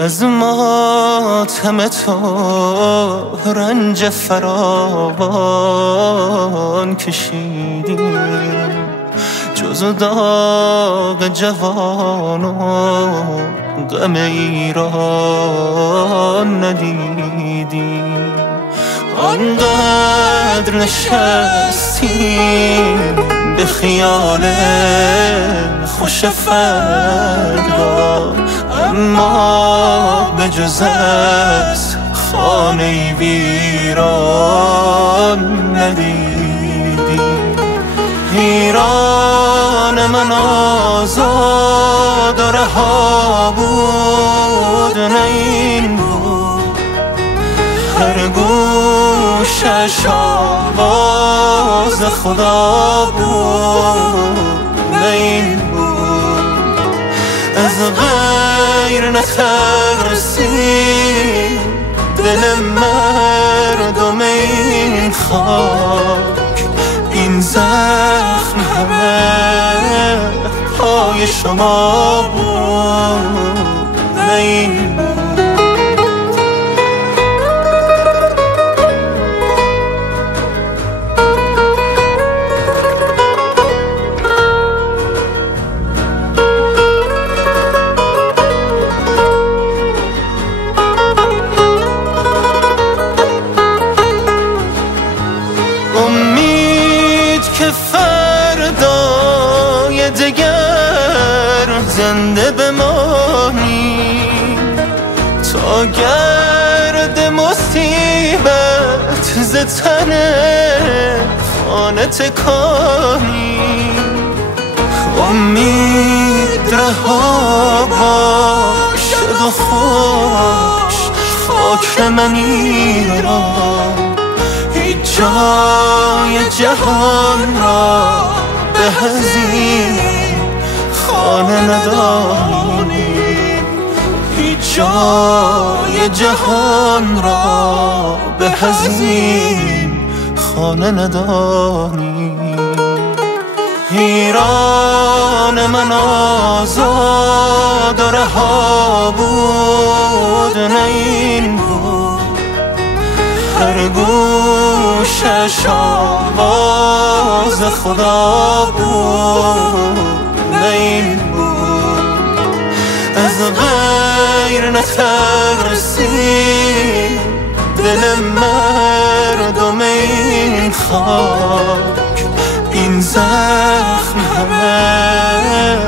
از ماتم تو رنج فراوان کشیدیم، جز داغ جوان و غم ایران ندیدیم. آنقدر نشستیم به خیال خوش فردا، اما به جز از خانه ویران ندیدیم. ایران من آزاد و رها بود، نه این بود هر گوشش آواز خدا بود، نه این بود از غیر نترسیم. دل مردم این خاک این زخم همه پای شما بود، نه این بود. که فردای دگر زنده بمانی، تا گرد مصیبت ز تن خانه تکانی. امید رها باشد و خوش خاک من ایران، هیچ جای جهان را به از این خانه ندانیم. هیچ جای جهان را به از این خانه ندانیم. ایران من آزاد و رها بود، نه این بود هر گوشش آواز خدا بود، نه این بود از غیر نترسیم. دل مردم این خاک این زخم همه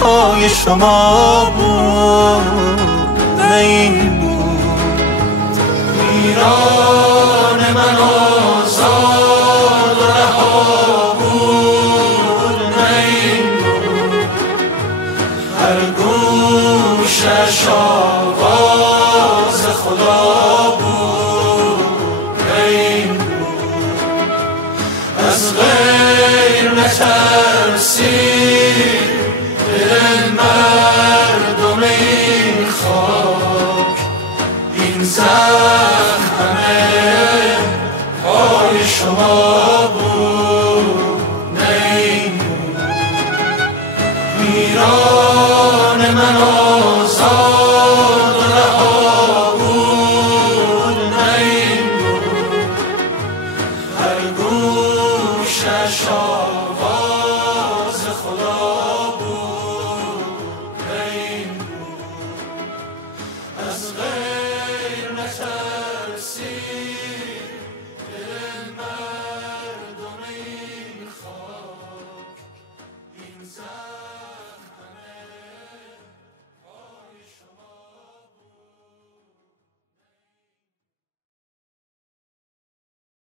پای شما بود، نه این بود. ایران من آزاد و رها بود، نه این بود هر گوشش آواز خدا بود، نه این بود از غیر نترسیم. دل مردم این خاک این زخم همه پای شما بود، نه این بود. ایران من آزاد و رها بود، نه این بود هر گوشش